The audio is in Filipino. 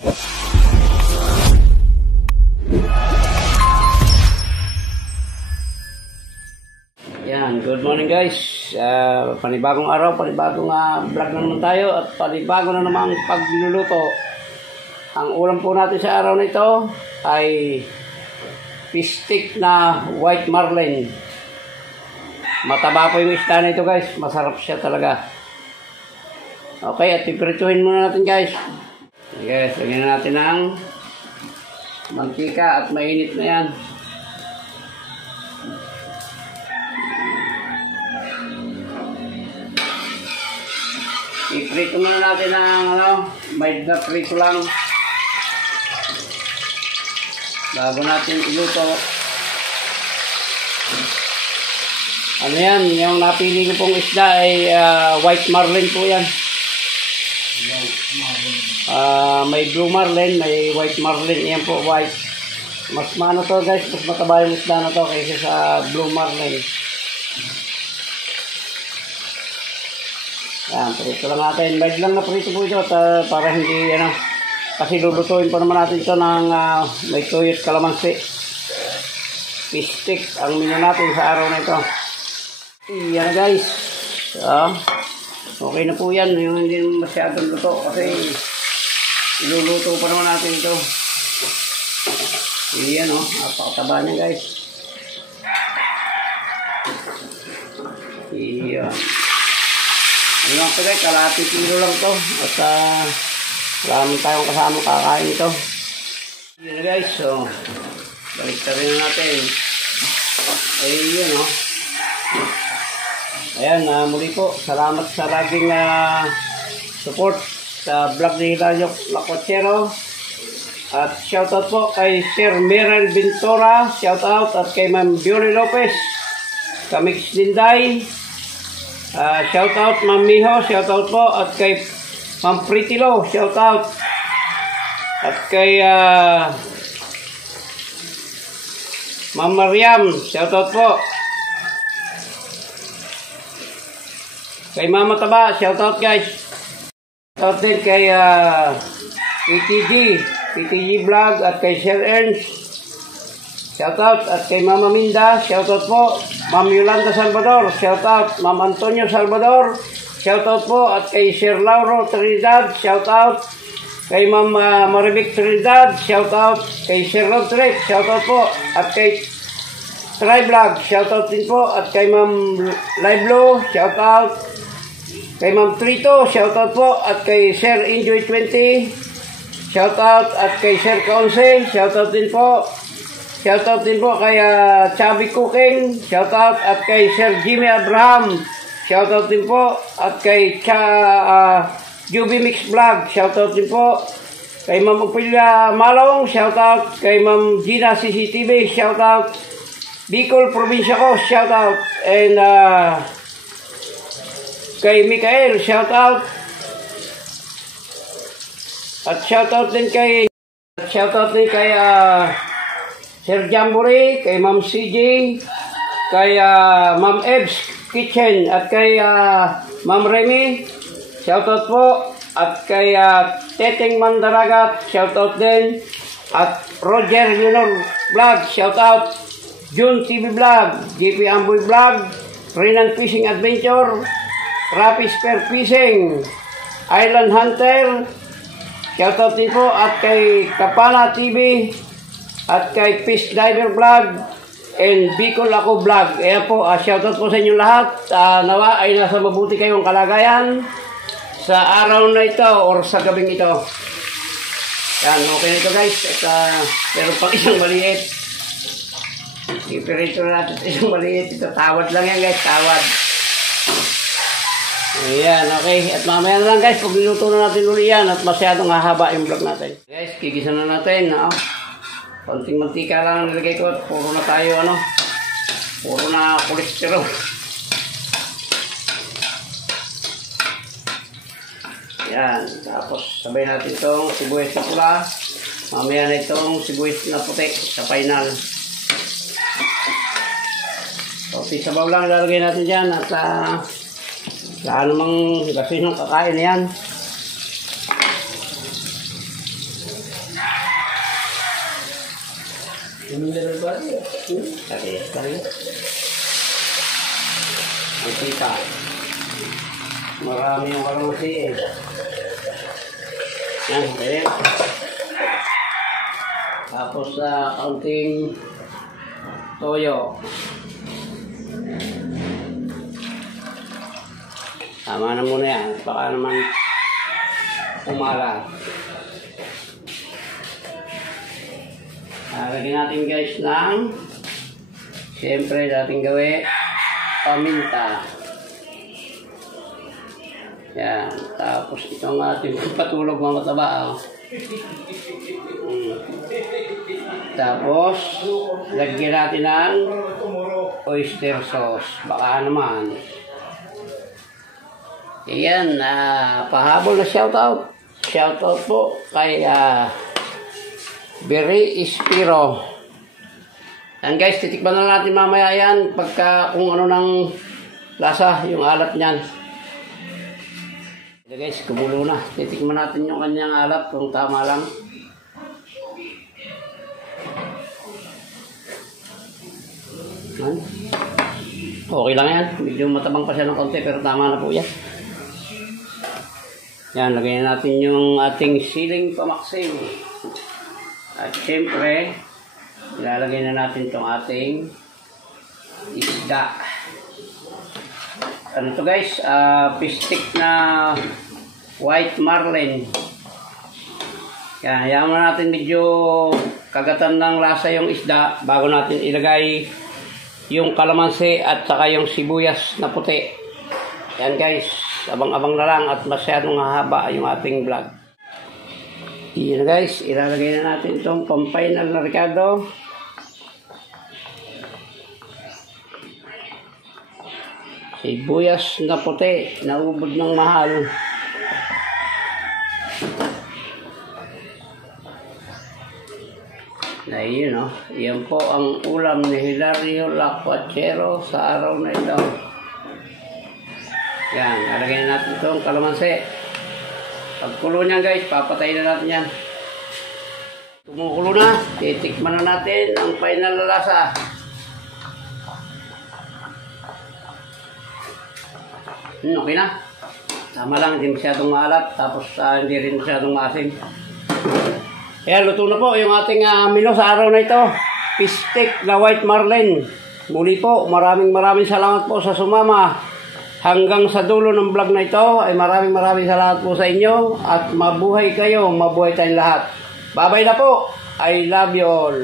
Yan, good morning guys. Panibagong araw, panibagong vlog na naman tayo at panibago na namang pagluluto. Ang ulam po natin sa araw na ito ay fish stick na white marlin. Mataba po yung isda na ito guys, masarap siya talaga. Okay, at pipirituhin muna natin guys. Yes, lagyan na natin ng mantika at mainit na yan. I-prito muna natin ng mild na prito lang bago natin iluto. Ano yan, yung napili ko pong isda ay white marlin po yan. May blue marlin, may white marlin. Yan po, white. Mas maano to guys, mas mataba yung isda na to kaysa sa blue marlin. Yan, prito lang natin. Mild lang na prito po ito para hindi, kasi lulutuin pa naman natin ito ng may tuyot kalamansi. Fish stick ang menu natin sa araw na ito. Yan na guys. Okay na po yan. Yung hindi masyadong luto kasi iluluto pa naman natin ito. Yan napakataba niya guys. Yan. Ano lang ito guys, kalahati kilo lang ito. At marami tayong kasama kakain ito. Yun na guys, so balik rin natin. Ayun ayan, muli po, salamat sa laging support sa vlog ni Hilario Lacochero. At shoutout po kay Sir Meral Bintora, shoutout, at kay Ma'am Bioli Lopez, Kamix Dinday. Shoutout Ma'am Miho, shoutout po, at kay Ma'am Pritilo, shoutout, at kay Ma'am Mariam, shoutout po, kay Mama Taba, shoutout guys, shoutout din kay PTG Vlog, at kay Sir Ernst, shoutout, at kay Mama Minda, shoutout po, Ma'am Yolanda Salvador, shoutout, Ma'am Antonio Salvador, shoutout po, at kay Sir Lauro Trinidad, shoutout, kay Ma'am Maribik Trinidad, shoutout, kay Sir Rod Trip, shoutout po, at kay Try Vlog, shoutout din po, at kay Ma'am Livelo, shoutout, kay Ma'am Trito, shoutout po, at kay Sir Enjoy 20, shoutout, at kay Sir Kaunse, shoutout din po. Shoutout din po kay Chubby Cooking, shoutout, at kay Sir Jimmy Abraham, shoutout din po, at kay Juby Mix Vlog, shoutout din po, kay Ma'am Ophelia Malong, shoutout, kay Ma'am Gina CCTV, shoutout, Bicol Provincia ko, shoutout, and kay Mikael, shoutout, at shoutout din kay Sir Jamboree, kay Ma'am CJ, kay Ma'am Ebs Kitchen, at kay Ma'am Remy, shoutout po, at kay Teteng Mandaragat, shoutout din, at Roger Junior Vlog, shoutout, June TV Vlog, JP Amboy Vlog, Renan Fishing Adventure, Rapi Spear Fishing, Island Hunter, shoutout din po, at kay Kapana TV, at kay Fish Diver Vlog, and Bicol Ako Vlog. Ayan po, shoutout po sa inyo lahat. Nawa ay nasa mabuti kayong kalagayan sa araw na ito or sa gabing ito. Yan, okay na ito guys. At pero pang isang maliit. Ipirito na natin isang maliit. Ito, tawad lang yan guys, tawad. Ayan, okay. At mamaya na lang guys, pag niluto na natin uli yan at masyadong hahaba yung vlog natin. Guys, gigisa na natin. Konting mantika lang ang nilagay ko at puro na tayo puro na kolesterol. Yan, tapos sabay natin itong sibuyas na pula, mamaya na itong sibuyas na puti sa final. So sabaw lang lalagay natin dyan at saan namang kasi nung kakain na yan. Mineral ba? Kari. Ang kita. Marami yung kalamansi eh. Yan, kaya. Tapos kaunting toyo. Tama na muna yan. Baka naman umalat. Lagyan natin guys ng siyempre dating gawin paminta. Yan. Tapos itong ating patulog mga mataba. Tapos lagyan natin ng oyster sauce. Baka naman. Ayan. Pahabol na shoutout. Shoutout po kay Berry Espiro. Yan guys, titikman na natin mamaya yan pagka kung ano ng lasa, yung alat niyan. Yan guys, kumulo na. Titikman natin yung kanyang alat kung tama lang. Yan. Okay lang yan. Medyo matabang pa siya ng konti pero tama na po yan. Yan, lagyan natin yung ating siling pamaksim. At syempre, ilalagay na natin itong ating isda. Ano to guys? Pistik na white marlin. Yan, hayaan mo natin medyo kagatan ng lasa yung isda bago natin ilagay yung kalamansi at saka yung sibuyas na puti. Yan guys, abang-abang na lang at masyadong hahaba yung ating vlog. Yan guys, ilalagay na natin itong pang-final na Ricardo. Sibuyas na puti, naubod ng mahal. Na yun o, yan po ang ulam ni Hilario Lacuachero sa araw na ito. Yan, ilalagay na natin itong kalamansi. Pagkulo niyan guys, papatayin na natin yan. Tumukulo na, titikman na natin ang final na lasa. Okay na. Tama lang, hindi masyadong maalat, tapos hindi rin masyadong maasim. Kaya luto na po yung ating menu sa araw na ito. Pistik na white marlin. Muli po, maraming salamat po sa sumama. Hanggang sa dulo ng vlog na ito ay maraming salamat po sa inyo at mabuhay kayo, mabuhay tayong lahat. Bye-bye na po. I love you all.